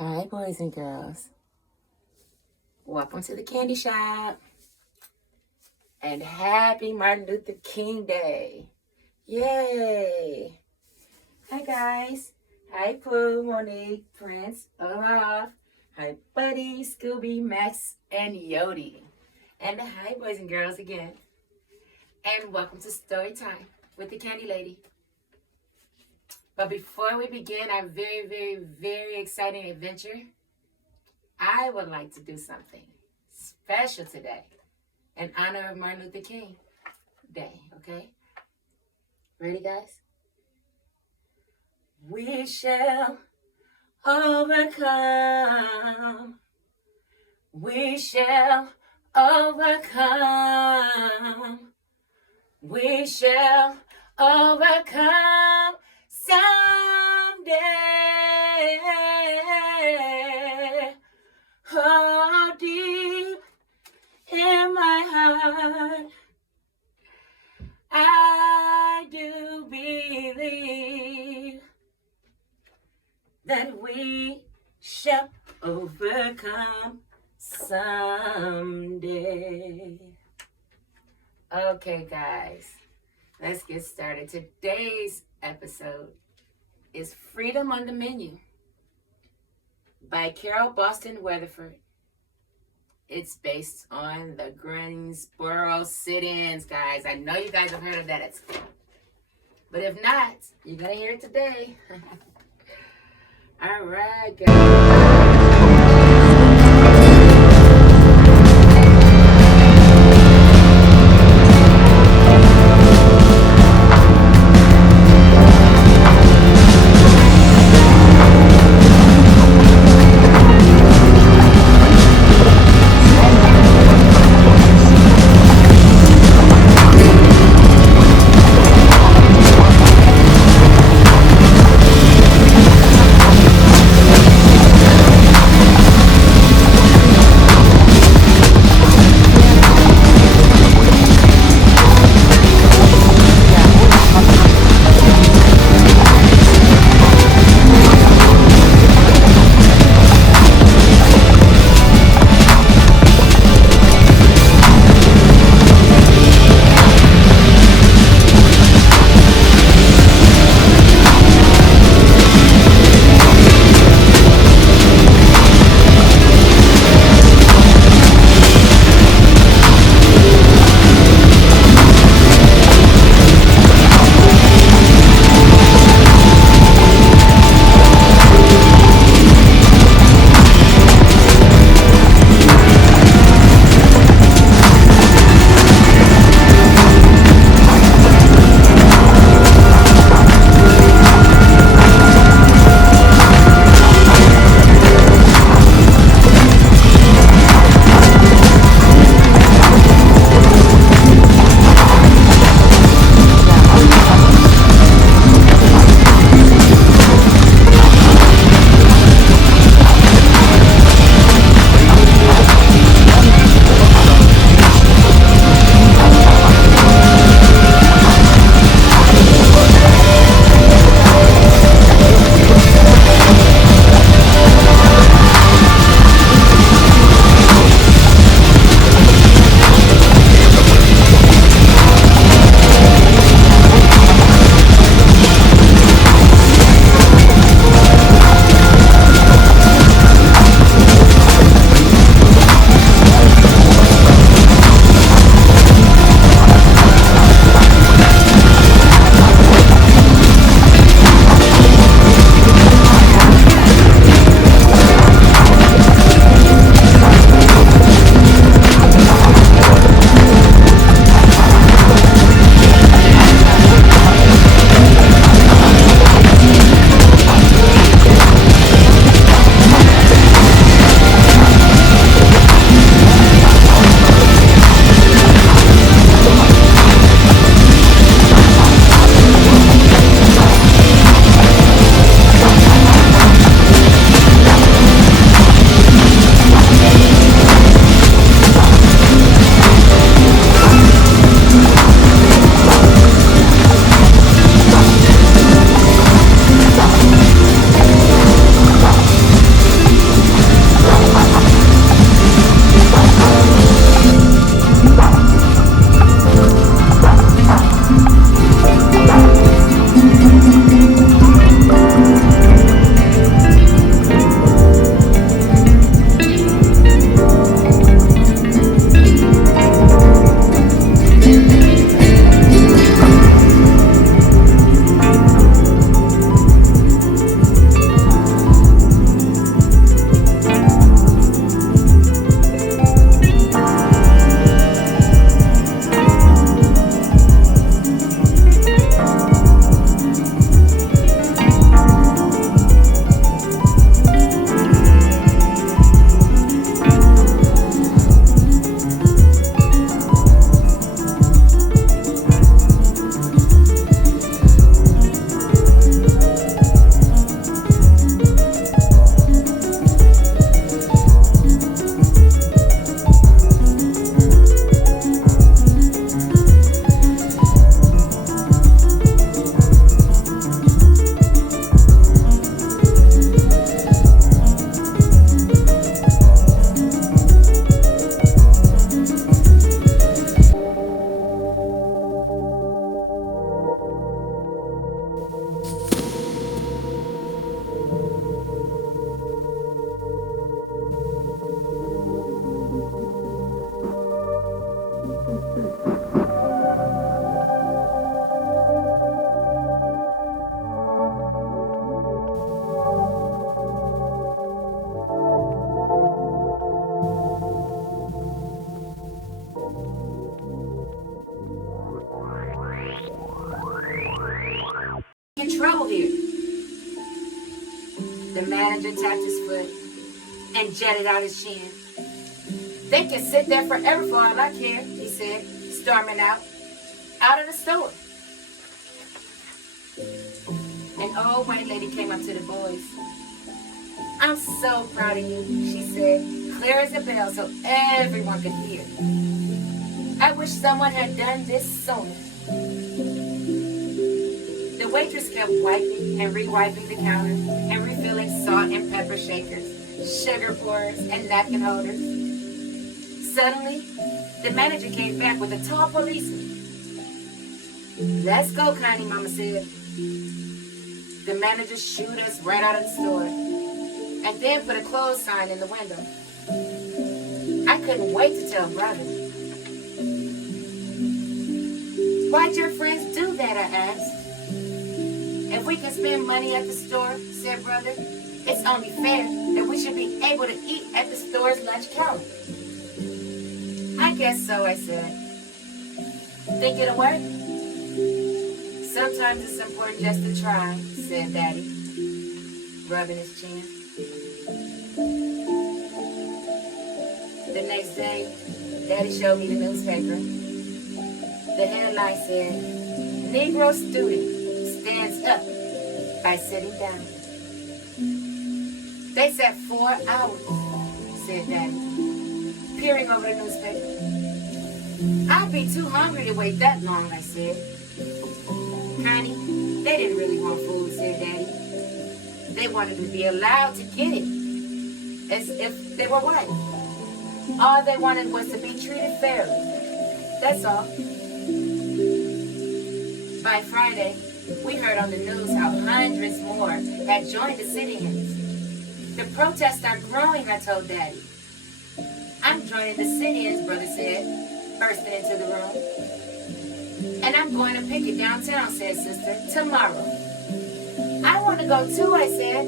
Hi, boys and girls. Welcome to the candy shop. And happy Martin Luther King Day. Yay. Hi, guys. Hi, Pooh, Monique, Prince, Olaf. Hi, Buddy, Scooby, Max, and Yodi. And hi, boys and girls again. And welcome to Story Time with the Candy Lady. But before we begin our very exciting adventure, I would like to do something special today in honor of Martin Luther King Day, okay? Ready, guys? We shall overcome. We shall overcome. We shall overcome someday. Oh, deep in my heart, I do believe that we shall overcome someday. Okay, guys, let's get started. Today's episode is Freedom on the Menu by Carol Boston Weatherford. It's based on the Greensboro sit-ins, guys. I know you guys have heard of that at school. But if not, you're going to hear it today. All right, guys. The manager tapped his foot and jetted out his chin. They can sit there forever for all I care, he said, storming out of the store. An old white lady came up to the boys. I'm so proud of you, she said, clear as a bell so everyone could hear. I wish someone had done this sooner. The waitress kept wiping and re-wiping the counter and refilling salt and pepper shakers, sugar pourers, and napkin holders. Suddenly, the manager came back with a tall policeman. Let's go, Connie, Mama said. The manager shooed us right out of the store and then put a close sign in the window. I couldn't wait to tell Brother. Why'd your friends do that, I asked. If we can spend money at the store, said Brother, it's only fair that we should be able to eat at the store's lunch counter. I guess so, I said. Think it'll work? Sometimes it's important just to try, said Daddy, rubbing his chin. The next day, Daddy showed me the newspaper. The headline said, Negro student stands up by sitting down. They sat 4 hours, said Daddy, peering over the newspaper. I'd be too hungry to wait that long, I said. Connie, they didn't really want food, said Daddy. They wanted to be allowed to get it, as if they were white. All they wanted was to be treated fairly. That's all. By Friday, we heard on the news how hundreds more had joined the sit-ins. The protests are growing, I told Daddy. I'm joining the sit-ins, Brother said, bursting into the room. And I'm going to picket downtown, said Sister, tomorrow. I want to go too, I said.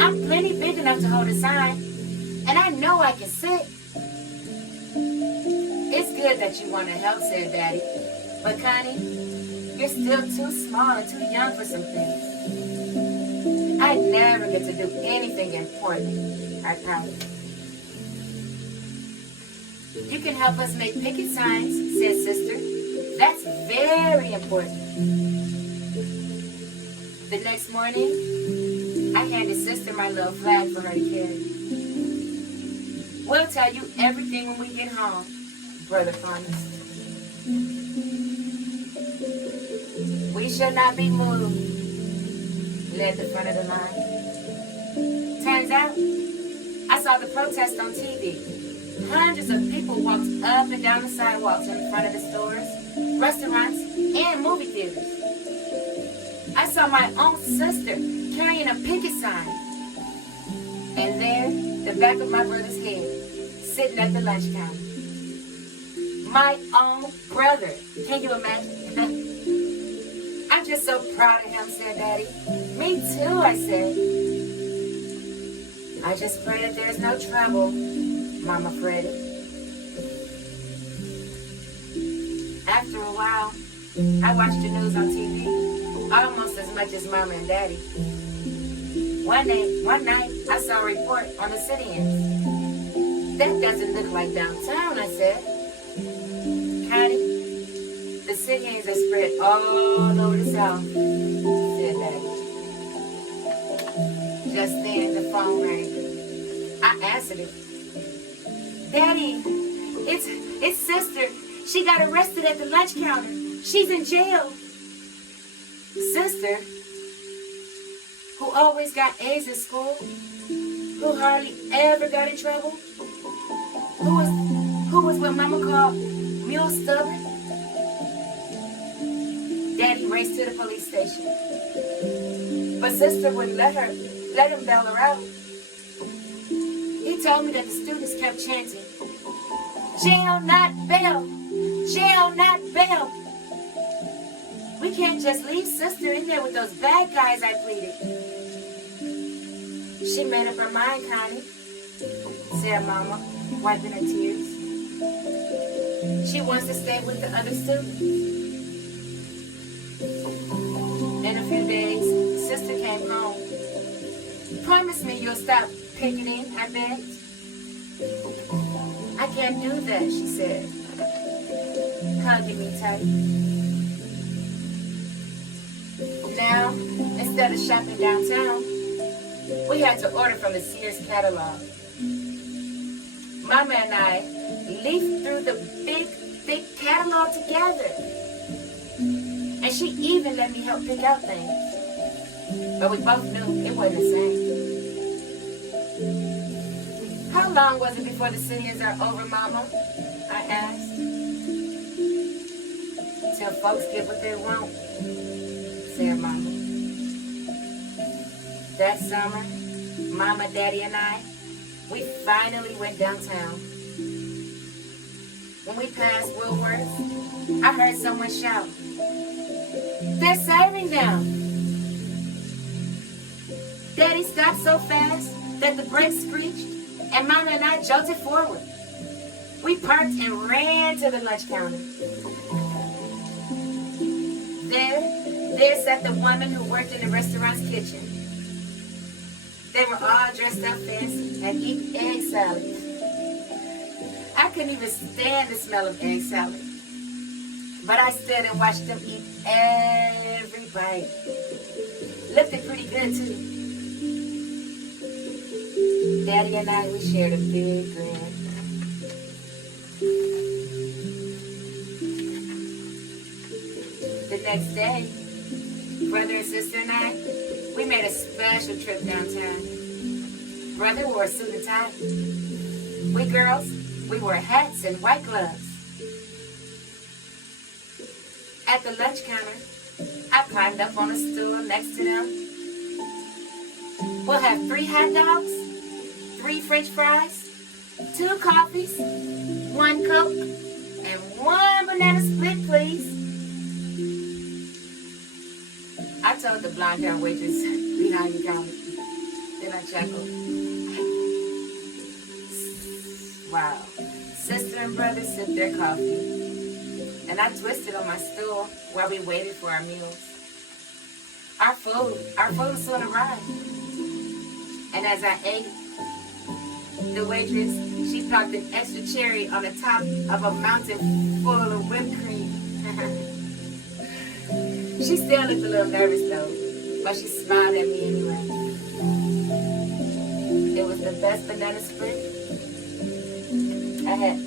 I'm plenty big enough to hold a sign, and I know I can sit. It's good that you want to help, said Daddy. But Connie, you're still too small and too young for some things. I never get to do anything important, I promise. You can help us make picket signs, said Sister. That's very important. The next morning, I handed Sister my little flag for her to carry. We'll tell you everything when we get home, Brother promised. We shall not be moved, led the front of the line. Turns out, I saw the protest on TV. Hundreds of people walked up and down the sidewalks in front of the stores, restaurants, and movie theaters. I saw my own sister carrying a picket sign. And there, the back of my brother's head, sitting at the lunch counter. My own brother. Can you imagine? I'm just so proud of him, said Daddy. Me too, I said. I just pray that there's no trouble, Mama Freddie. After a while, I watched the news on TV almost as much as Mama and Daddy. One night, I saw a report on the sit-ins. That doesn't look like downtown, I said. Connie, the sit-ins are spread all over the South, said Daddy. Just then, the phone rang. I answered it. Daddy, it's Sister. She got arrested at the lunch counter. She's in jail. Sister, who always got A's in school, who hardly ever got in trouble, who was what Mama called mule stubborn. Daddy raced to the police station, but Sister wouldn't let him bail her out. He told me that the students kept chanting, "Jail, not bail! Jail, not bail!" We can't just leave Sister in there with those bad guys, I pleaded. She made up her mind, Connie, said Mama, wiping her tears. She wants to stay with the other students. In a few days, Sister came home. Promise me you'll stop picketing, I begged. I can't do that, she said, hugging me tight. Now, instead of shopping downtown, we had to order from the Sears catalog. Mama and I leafed through the big, thick catalog together. And she even let me help pick out things. But we both knew it wasn't the same. How long was it before the seniors are over, Mama? I asked. Till folks get what they want, said Mama. That summer, Mama, Daddy, and I, we finally went downtown. When we passed Woolworth's, I heard someone shout, "They're serving them!" Daddy stopped so fast that the brakes screeched, and Mama and I jolted forward. We parked and ran to the lunch counter. There sat the woman who worked in the restaurant's kitchen. They were all dressed up fancy and eat egg salad. I couldn't even stand the smell of egg salad. But I stood and watched them eat every bite. Looked pretty good too. Daddy and I, we shared a big grin. The next day, brother and sister and I, we made a special trip downtown. Brother wore a suit and tie. We girls, we wore hats and white gloves. At the lunch counter, I climbed up on a stool next to them. We'll have 3 hot dogs, 3 French fries, 2 coffees, 1 Coke, and 1 banana split, please. I told the blonde-haired waitress behind the counter. Then I chuckled. Wow. Sister and brother sipped their coffee, and I twisted on my stool while we waited for our meals. Our food soon arrived. And as I ate, the waitress, she popped an extra cherry on the top of a mountain full of whipped cream. She still looked a little nervous though, but she smiled at me anyway. It was the best banana split I had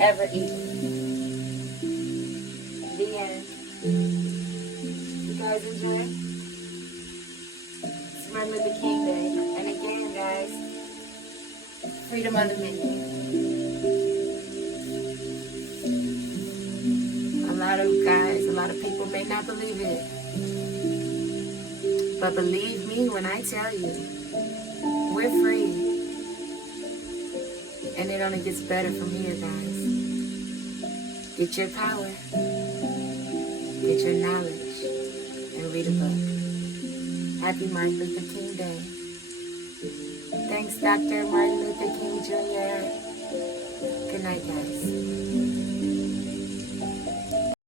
ever eaten. The end. You guys enjoy? It's Martin Luther King Day. And again, guys, freedom on the menu. A lot of people may not believe it. But believe me when I tell you, we're free. And it only gets better from here, guys. Get your power, get your knowledge, and read a book. Happy Martin Luther King Day. Thanks, Dr. Martin Luther King Jr. Good night, guys.